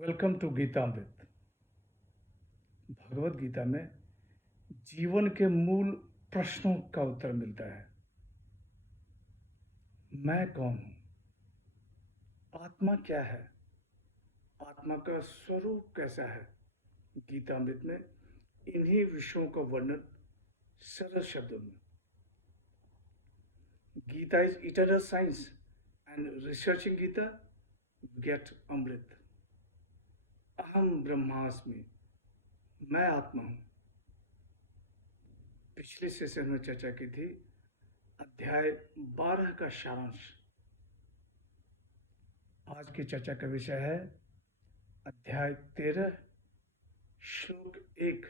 Welcome to Geetamrit. Bhagavad Gita में जीवन के मूल प्रश्नों का उत्तर मिलता है। मैं कौन हूं? आत्मा क्या है? आत्मा का स्वरूप कैसा है? गीतामृत में इन्हीं विषयों का वर्णन सरल शब्दों में। Gita is eternal science and researching Gita गेट अमृत। अहम ब्रह्मास्मि, मैं आत्मा हूं। पिछले सेशन में चर्चा की थी अध्याय 12 का सारांश। आज की चर्चा का विषय है अध्याय 13 श्लोक 1।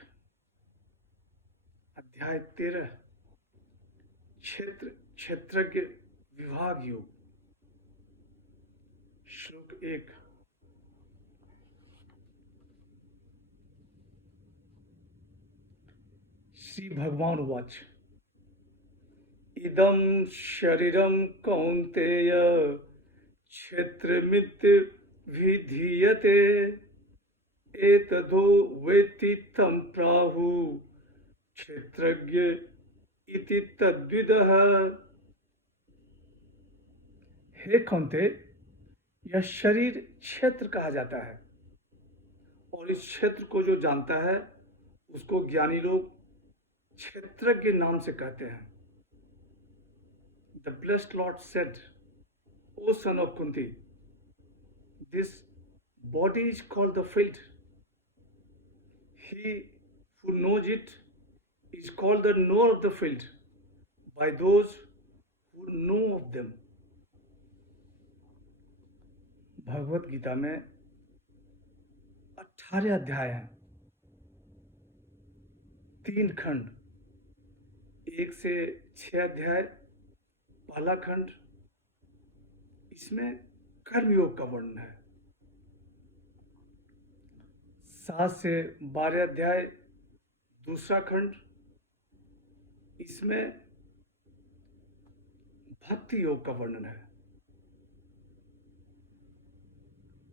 अध्याय 13 क्षेत्रज्ञ विभाग योग। श्लोक 1। श्री भगवान उवाच इदं शरीरं कौन्तेय क्षेत्रमित्यभिधीयते एतदो वेत्ति तं प्राहुः क्षेत्रज्ञ इति तद्विदः। हे कौन्तेय, यह शरीर क्षेत्र कहा जाता है और इस क्षेत्र को जो जानता है उसको ज्ञानी लोग क्षेत्रज्ञ नाम से कहते हैं। The blessed Lord said, O son of Kunti, this body is called the field. He who knows it is called the knower of the field by those who know of them. भगवत गीता में 18 अध्याय हैं, 3 खंड, 1 से 6 अध्याय। पहला खंड, इसमें कर्मयोग का वर्णन है। 7 से 12 अध्याय, दूसरा खंड, इसमें भक्ति योग का वर्णन है।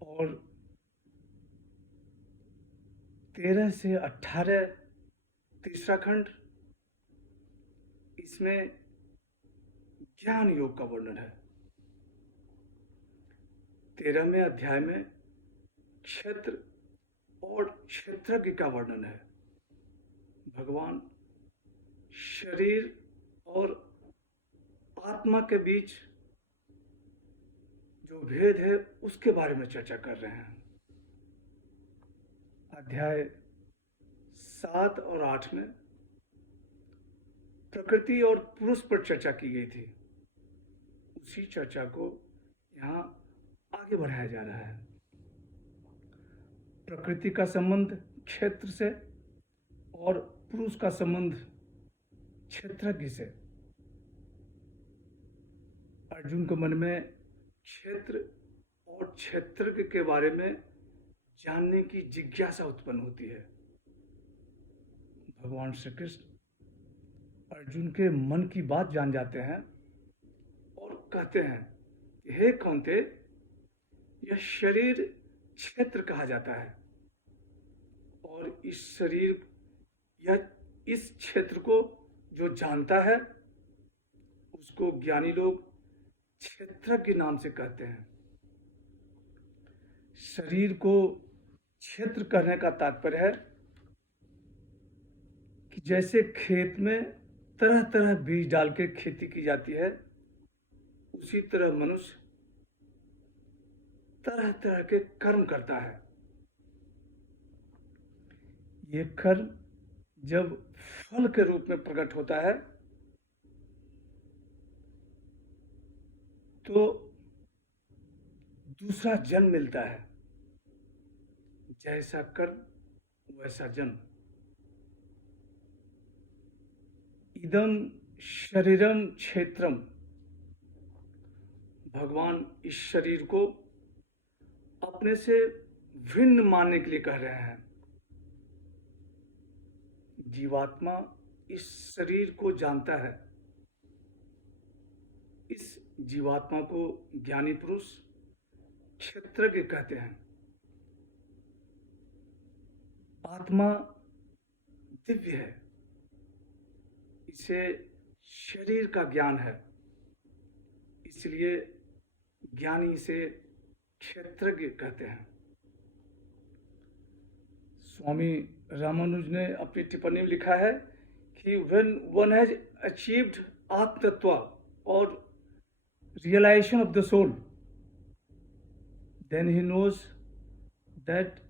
और 13 से 18 तीसरा खंड, इसमें ज्ञान योग का वर्णन है। 13वें अध्याय में क्षेत्र और क्षेत्रज्ञ का वर्णन है। भगवान शरीर और आत्मा के बीच जो भेद है उसके बारे में चर्चा कर रहे हैं। अध्याय 7 और 8 में प्रकृति और पुरुष पर चर्चा की गई थी। उसी चर्चा को यहाँ आगे बढ़ाया जा रहा है। प्रकृति का संबंध क्षेत्र से और पुरुष का संबंध क्षेत्रज्ञ से। अर्जुन के मन में क्षेत्र और क्षेत्रज्ञ के बारे में जानने की जिज्ञासा उत्पन्न होती है। भगवान श्री कृष्ण अर्जुन के मन की बात जान जाते हैं और कहते हैं, हे कौन्तेय, यह शरीर क्षेत्र कहा जाता है और इस शरीर या इस क्षेत्र को जो जानता है उसको ज्ञानी लोग क्षेत्रज्ञ नाम से कहते हैं। शरीर को क्षेत्र कहने का तात्पर्य है कि जैसे खेत में तरह तरह बीज डाल के खेती की जाती है, उसी तरह मनुष्य तरह तरह के कर्म करता है। ये कर्म जब फल के रूप में प्रकट होता है तो दूसरा जन्म मिलता है। जैसा कर्म वैसा जन्म। इदं शरीरम क्षेत्रम, भगवान इस शरीर को अपने से भिन्न मानने के लिए कह रहे हैं। जीवात्मा इस शरीर को जानता है। इस जीवात्मा को ज्ञानी पुरुष क्षेत्रज्ञ कहते हैं। आत्मा दिव्य है, इसे शरीर का ज्ञान है, इसलिए ज्ञानी इसे क्षेत्रज्ञ कहते हैं। स्वामी रामानुज ने अपनी टिप्पणी में लिखा है कि when one has achieved आत्म तत्व और realization of the soul, then he knows that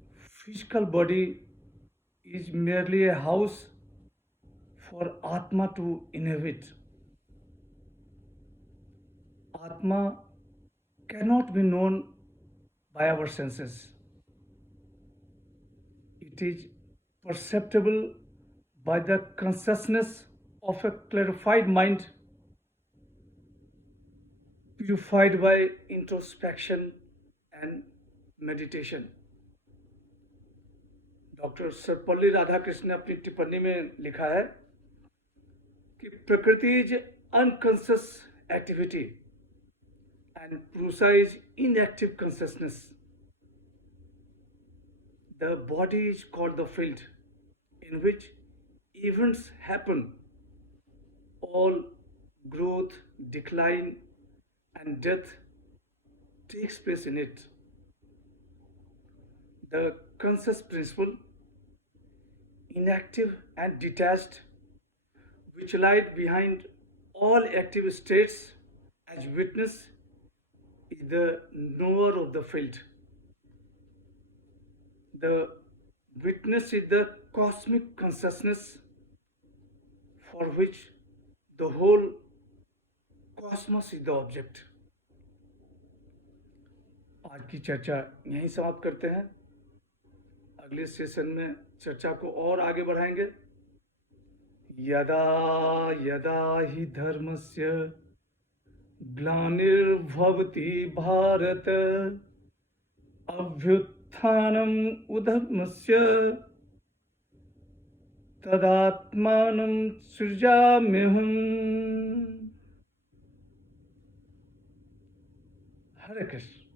physical body is merely a house for Atma to inhabit. Atma cannot be known by our senses. It is perceptible by the consciousness of a clarified mind, purified by introspection and meditation. Doctor Sarvepalli Radhakrishna ने अपनी टिप्पणी में लिखा है कि प्रकृति is unconscious activity and पुरुषा is inactive consciousness. The body is called the field in which events happen. All growth, decline, and death takes place in it. The conscious principle, inactive and detached, which lies behind all active states as witness, is the knower of the field. The witness is the cosmic consciousness for which the whole cosmos is the object. आज की चर्चा यहीं समाप्त करते हैं। अगले session में चर्चा को और आगे बढ़ाएंगे। यदा यदा हि धर्मस्य ग्लानिर्भवति भारत अभ्युत्थानम् उधर्मस्य तदात्मानं सृजाम्यहम्। हरे कृष्ण।